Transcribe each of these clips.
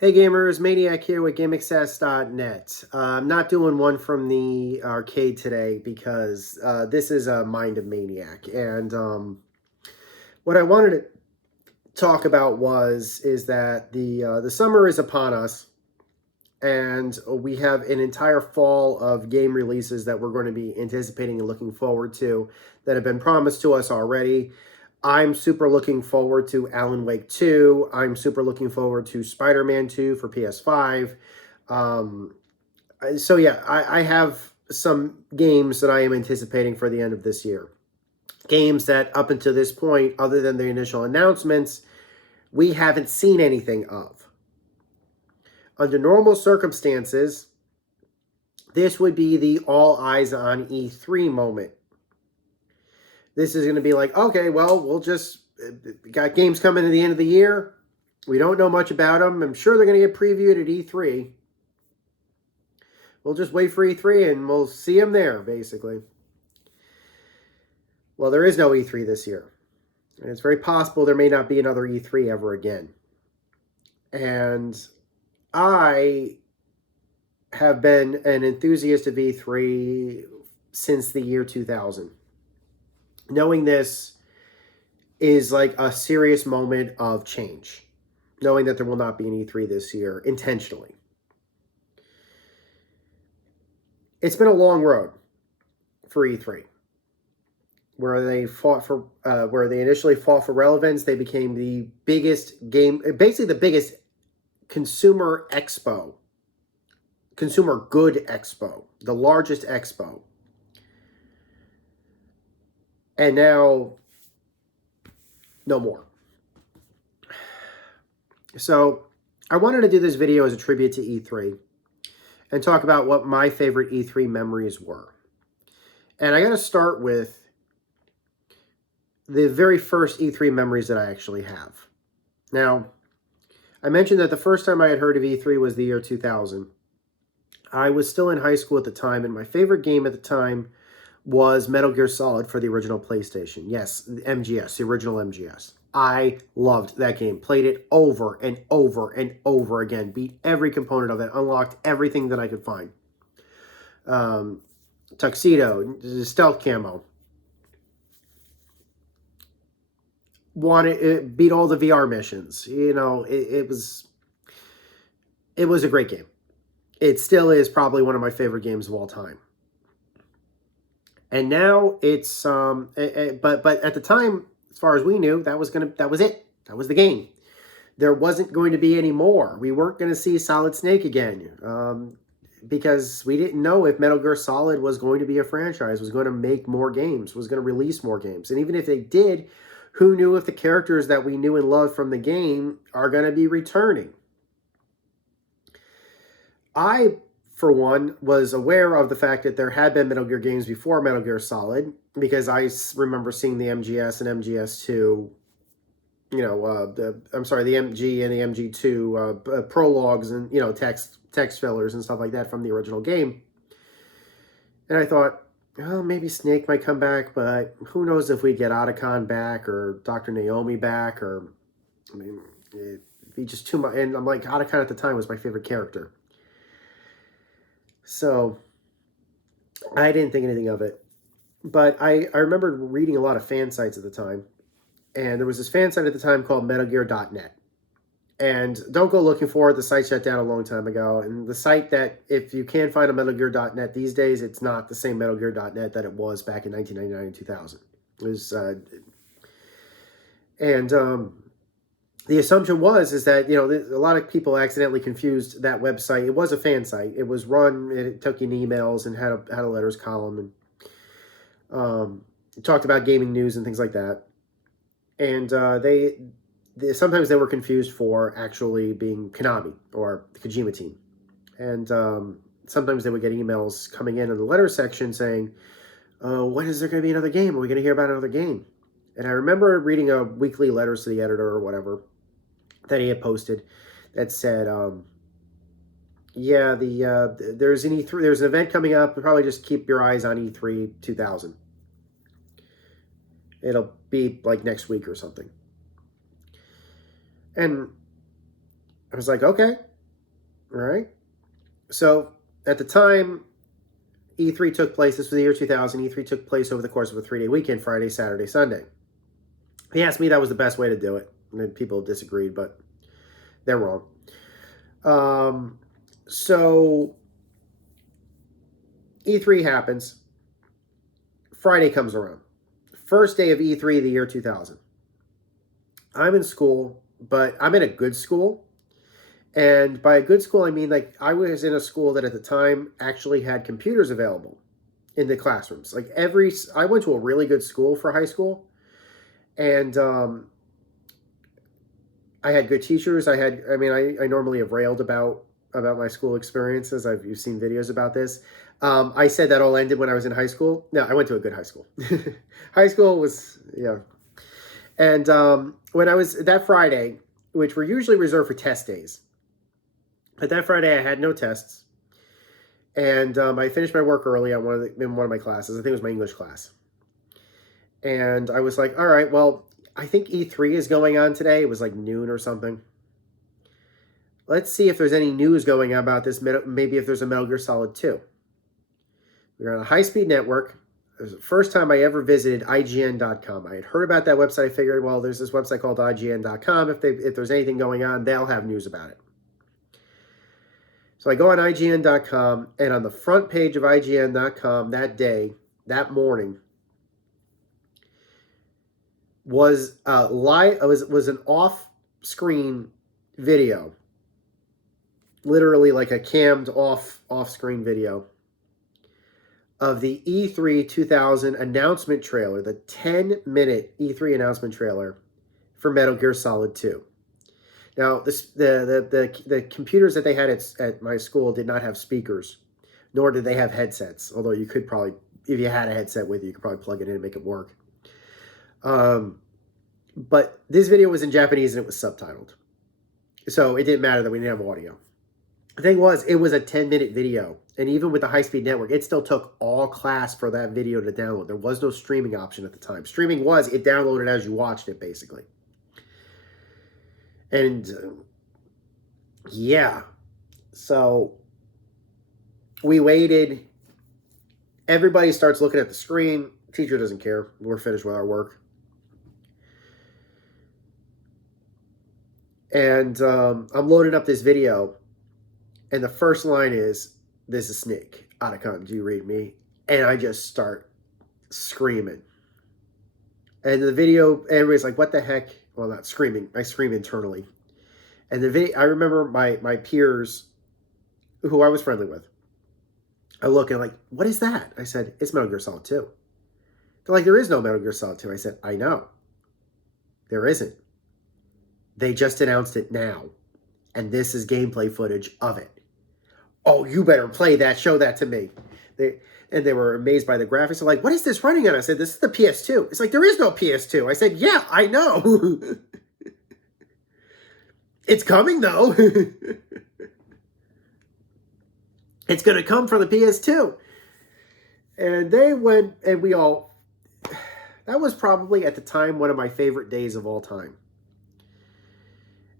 Hey gamers, Maniac here with GameAccess.net. I'm not doing one from the arcade today because this is a Mind of Maniac. And what I wanted to talk about is that the summer is upon us, and we have an entire fall of game releases that we're going to be anticipating and looking forward to that have been promised to us already. I'm super looking forward to Alan Wake 2. I'm super looking forward to Spider-Man 2 for PS5. Um, so yeah, I have some games that I am anticipating for the end of this year. Games that up until this point, other than the initial announcements, we haven't seen anything of. Under normal circumstances, this would be the all eyes on E3 moment. This is going to be like, okay, well, we'll just got games coming at the end of the year. We don't know much about them. I'm sure they're going to get previewed at E3. We'll just wait for E3 and we'll see them there, basically. Well, there is no E3 this year. And it's very possible there may not be another E3 ever again. And I have been an enthusiast of E3 since the year 2000. Knowing this is like a serious moment of change. Knowing that there will not be an E3 this year intentionally. It's been a long road for E3, where they initially fought for relevance. They became the biggest game, basically the biggest consumer expo, consumer good expo, the largest expo. And now, no more. So I wanted to do this video as a tribute to E3 and talk about what my favorite E3 memories were. And I got to start with the very first E3 memories that I actually have. Now, I mentioned that the first time I had heard of E3 was the year 2000. I was still in high school at the time, and my favorite game at the time was Metal Gear Solid for the original PlayStation. Yes, the MGS, the original MGS. I loved that game. Played it over and over and over again. Beat every component of it. Unlocked everything that I could find. Tuxedo, stealth camo. Beat all the VR missions. You know, it was a great game. It still is probably one of my favorite games of all time. And now it's but at the time, as far as we knew, that was it. That was the game. There wasn't going to be any more. We weren't going to see Solid Snake again, because we didn't know if Metal Gear Solid was going to be a franchise, was going to make more games, was going to release more games. And even if they did, who knew if the characters that we knew and loved from the game are going to be returning? I, for one, was aware of the fact that there had been Metal Gear games before Metal Gear Solid, because I remember seeing the MGS and MGS2, you know, the MG and the MG2 prologues and, you know, text fillers and stuff like that from the original game. And I thought, oh, maybe Snake might come back, but who knows if we'd get Otacon back or Dr. Naomi back, or, I mean, it'd be just too much. And I'm like, Otacon at the time was my favorite character. So I didn't think anything of it. But I remember reading a lot of fan sites at the time. And there was this fan site at the time called MetalGear.net. And don't go looking for it. The site shut down a long time ago. And the site that, if you can find a MetalGear.net these days, it's not the same MetalGear.net that it was back in 1999 and 2000. It was, the assumption is that, you know, a lot of people accidentally confused that website. It was a fan site. It was run, it took in emails and had a letters column, and talked about gaming news and things like that. And sometimes they were confused for actually being Konami or the Kojima team. And sometimes they would get emails coming in the letter section saying, when is there going to be another game? Are we going to hear about another game? And I remember reading a weekly letters to the editor or whatever that he had posted that said, yeah, there's an E3, there's an event coming up. Probably just keep your eyes on E3 2000. It'll be like next week or something. And I was like, okay, all right. So at the time E3 took place, this was the year 2000, E3 took place over the course of a 3-day weekend, Friday, Saturday, Sunday. He asked me that was the best way to do it. And people disagreed, but they're wrong. So E3 happens. Friday comes around. First day of E3 of the year 2000. I'm in school, but I'm in a good school. And by a good school, I mean like I was in a school that at the time actually had computers available in the classrooms. Like I went to a really good school for high school. And I had good teachers. I normally have railed about my school experiences. You've seen videos about this. I said that all ended when I was in high school. No, I went to a good high school. High school was, yeah. And when I was, that Friday, which were usually reserved for test days, but that Friday I had no tests. And I finished my work early in one of my classes. I think it was my English class. And I was like, all right, well, I think E3 is going on today. It was like noon or something. Let's see if there's any news going on about this. Maybe if there's a Metal Gear Solid 2. We were on a high-speed network. It was the first time I ever visited IGN.com. I had heard about that website. I figured, well, there's this website called IGN.com. If there's anything going on, they'll have news about it. So I go on IGN.com, and on the front page of IGN.com that morning, was an off-screen video, literally like a cammed off-screen video of the E3 2000 announcement trailer, the 10-minute E3 announcement trailer for Metal Gear Solid 2. Now, the computers that they had at my school did not have speakers, nor did they have headsets. Although you could probably, if you had a headset with you could probably plug it in and make it work. But this video was in Japanese and it was subtitled. So it didn't matter that we didn't have audio. The thing was, it was a 10-minute video. And even with the high-speed network, it still took all class for that video to download. There was no streaming option at the time. Streaming was, it downloaded as you watched it, basically. And, yeah. So, we waited. Everybody starts looking at the screen. Teacher doesn't care. We're finished with our work. And I'm loading up this video. And the first line is, "This is Snake. Otacon, do you read me?" And I just start screaming. And the video, everybody's like, what the heck? Well, not screaming. I scream internally. And the video, I remember my peers, who I was friendly with, I look and like, what is that? I said, it's Metal Gear Solid 2. They're like, there is no Metal Gear Solid 2. I said, I know. There isn't. They just announced it now. And this is gameplay footage of it. Oh, you better play that. Show that to me. They were amazed by the graphics. They're like, what is this running on? I said, this is the PS2. It's like, there is no PS2. I said, yeah, I know. It's coming, though. It's going to come from the PS2. And they went, and we all, that was probably at the time one of my favorite days of all time.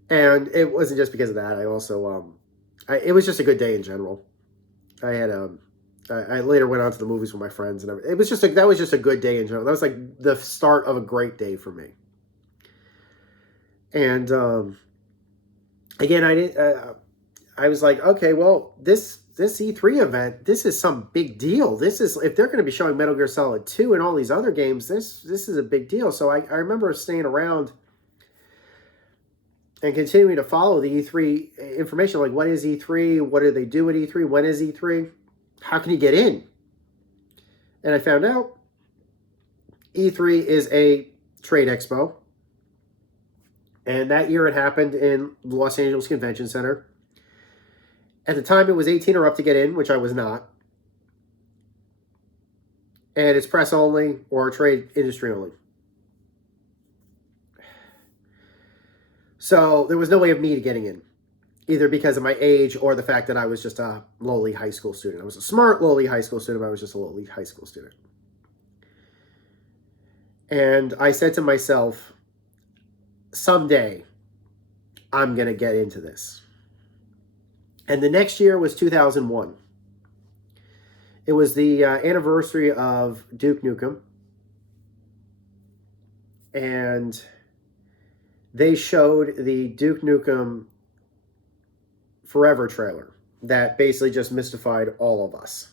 And it wasn't just because of that. I also, it was just a good day in general. I had, I later went on to the movies with my friends, and it was just that was just a good day in general. That was like the start of a great day for me. And again, I was like, okay, well, this E3 event, this is some big deal. This is, if they're going to be showing Metal Gear Solid 2 and all these other games, this is a big deal. So I remember staying around and continuing to follow the E3 information, like what is E3, what do they do at E3, when is E3, how can you get in? And I found out E3 is a trade expo, and that year it happened in the Los Angeles Convention Center. At the time, it was 18 or up to get in, which I was not. And it's press only or trade industry only. So there was no way of me getting in, either because of my age or the fact that I was just a lowly high school student. I was a smart, lowly high school student, but I was just a lowly high school student. And I said to myself, someday I'm going to get into this. And the next year was 2001. It was the anniversary of Duke Nukem. And they showed the Duke Nukem Forever trailer that basically just mystified all of us.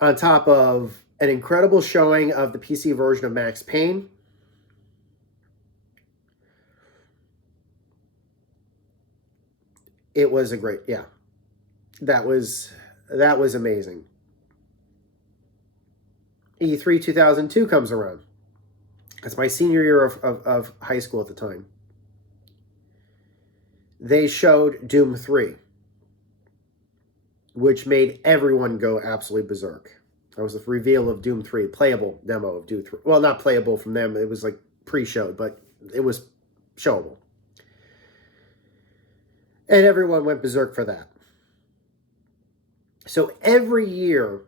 On top of an incredible showing of the PC version of Max Payne. It was a great, yeah. That was amazing. E3 2002 comes around. That's my senior year of high school at the time. They showed Doom 3, which made everyone go absolutely berserk. That was the reveal of Doom 3, playable demo of Doom 3. Well, not playable from them. It was like pre-showed, but it was showable. And everyone went berserk for that. So every year,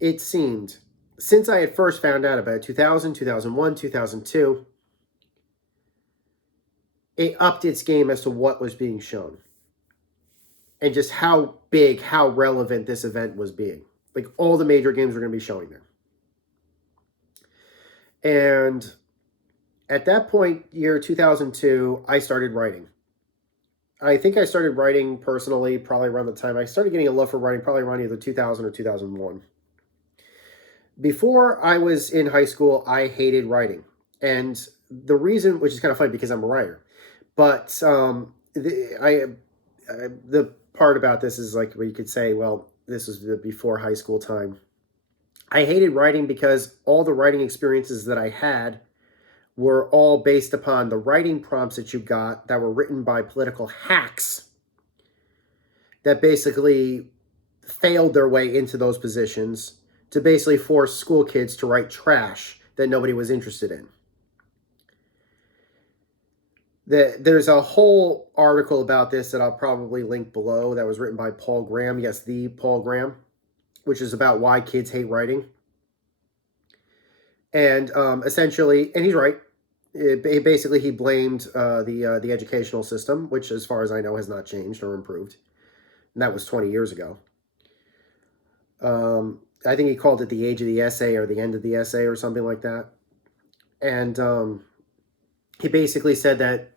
it seemed, since I had first found out about it, 2000, 2001, 2002, it upped its game as to what was being shown. And just how big, how relevant this event was being. Like, all the major games were going to be showing there. And at that point, year 2002, I started writing. I think I started writing personally probably around the time I started getting a love for writing, probably around either 2000 or 2001. Before I was in high school, I hated writing. And the reason, which is kind of funny because I'm a writer, but the part about this is like where you could say, well, this was the before high school time. I hated writing because all the writing experiences that I had were all based upon the writing prompts that you got that were written by political hacks that basically failed their way into those positions to basically force school kids to write trash that nobody was interested in. There's a whole article about this that I'll probably link below that was written by Paul Graham. Yes, the Paul Graham, which is about why kids hate writing. And essentially, and he's right. Basically, he blamed the educational system, which, as far as I know, has not changed or improved. And that was 20 years ago. I think he called it the age of the essay or the end of the essay or something like that. And he basically said that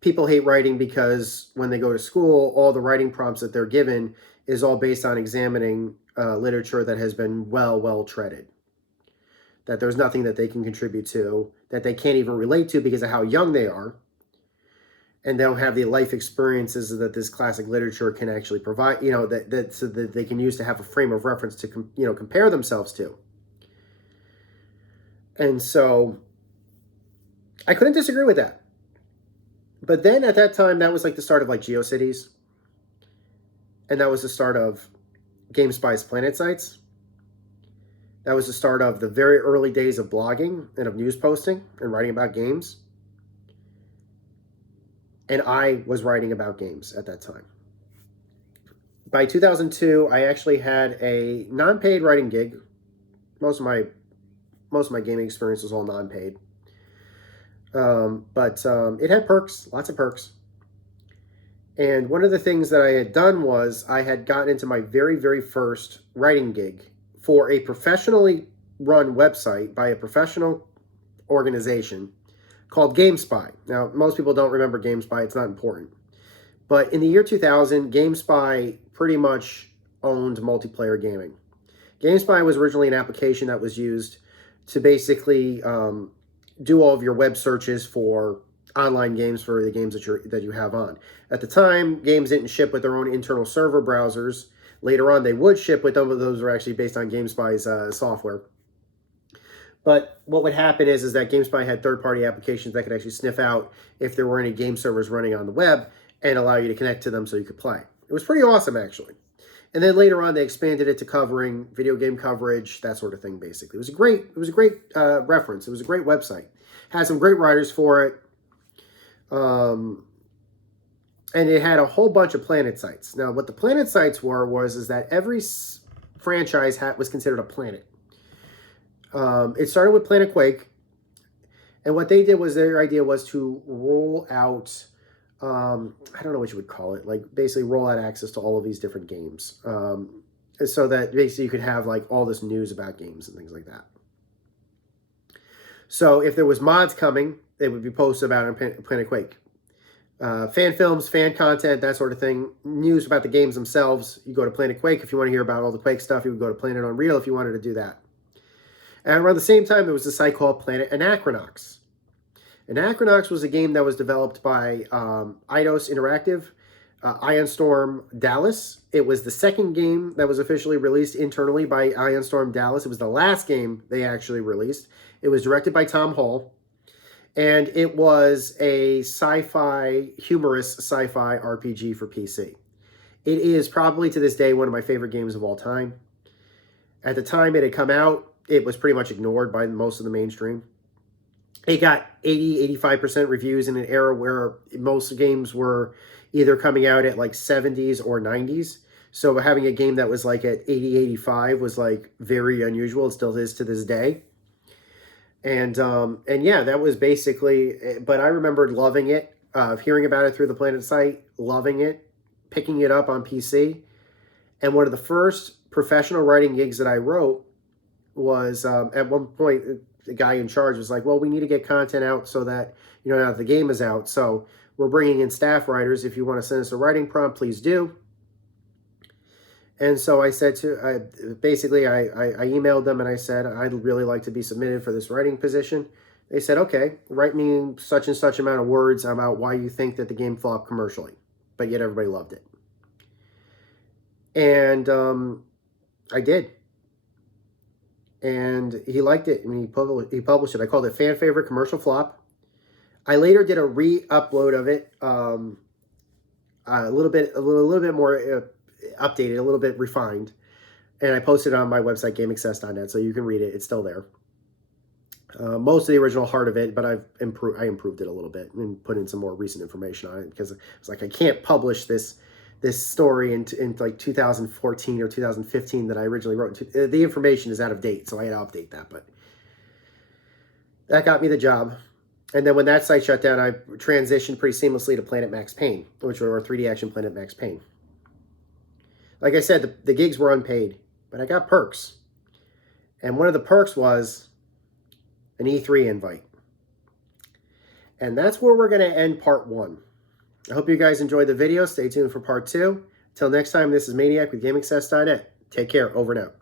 people hate writing because when they go to school, all the writing prompts that they're given is all based on examining literature that has been well treaded. That there's nothing that they can contribute to, that they can't even relate to because of how young they are. And they don't have the life experiences that this classic literature can actually provide, so that they can use to have a frame of reference to, compare themselves to. And so I couldn't disagree with that. But then at that time, that was like the start of like GeoCities. And that was the start of GameSpy's Planet Sites. That was the start of the very early days of blogging and of news posting and writing about games. And I was writing about games at that time. By 2002, I actually had a non-paid writing gig. Most of my gaming experience was all non-paid. But it had perks, lots of perks. And one of the things that I had done was I had gotten into my very, very first writing gig for a professionally run website by a professional organization called GameSpy. Now, most people don't remember GameSpy. It's not important. But in the year 2000, GameSpy pretty much owned multiplayer gaming. GameSpy was originally an application that was used to basically do all of your web searches for online games for the games that you have on. At the time, games didn't ship with their own internal server browsers. Later on, they would ship with them, but those were actually based on GameSpy's software. But what would happen is that GameSpy had third-party applications that could actually sniff out if there were any game servers running on the web and allow you to connect to them so you could play. It was pretty awesome, actually. And then later on, they expanded it to covering video game coverage, that sort of thing, basically. It was a great reference. It was a great website. Had some great writers for it. And it had a whole bunch of planet sites. Now, what the planet sites was that every franchise was considered a planet. It started with Planet Quake, And what they did was their idea was to roll out, I don't know what you would call it, like basically roll out access to all of these different games. So that basically you could have like all this news about games and things like that. So if there was mods coming, they would be posted about on Planet Quake. Fan films, fan content, that sort of thing. News about the games themselves. You go to Planet Quake if you want to hear about all the Quake stuff. You would go to Planet Unreal if you wanted to do that. And around the same time, there was a site called Planet Anachronox. Anachronox was a game that was developed by Eidos Interactive, Ion Storm Dallas. It was the second game that was officially released internally by Ion Storm Dallas. It was the last game they actually released. It was directed by Tom Hall. And it was a humorous sci-fi RPG for PC. It is probably to this day one of my favorite games of all time. At the time it had come out, it was pretty much ignored by most of the mainstream. It got 80-85% reviews in an era where most games were either coming out at like 70s or 90s. So having a game that was like at 80-85 was like very unusual. It still is to this day. And yeah, that was basically, but I remembered loving it, hearing about it through the Planet site, loving it, picking it up on PC. And one of the first professional writing gigs that I wrote was, at one point, the guy in charge was like, well, we need to get content out so that, you know, now that the game is out. So we're bringing in staff writers. If you want to send us a writing prompt, please do. And so I said I emailed them and I said, I'd really like to be submitted for this writing position. They said, okay, write me such and such amount of words about why you think that the game flopped commercially, but yet everybody loved it. And I did. And he liked it, and he published it. I called it Fan Favorite Commercial Flop. I later did a re-upload of it, a little bit more updated, a little bit refined, and I posted it on my website, gameaccess.net, so you can read it. It's still there. Most of the original heart of it, but I improved it a little bit and put in some more recent information on it because it's like I can't publish this story in like 2014 or 2015 that I originally wrote. The information is out of date, so I had to update that, but that got me the job. And then when that site shut down, I transitioned pretty seamlessly to Planet Max Payne, which were 3D action Planet Max Payne. Like I said, the gigs were unpaid, but I got perks. And one of the perks was an E3 invite. And that's where we're going to end part 1. I hope you guys enjoyed the video. Stay tuned for part 2. Until next time, this is Maniac with GameAccess.net. Take care. Over and out.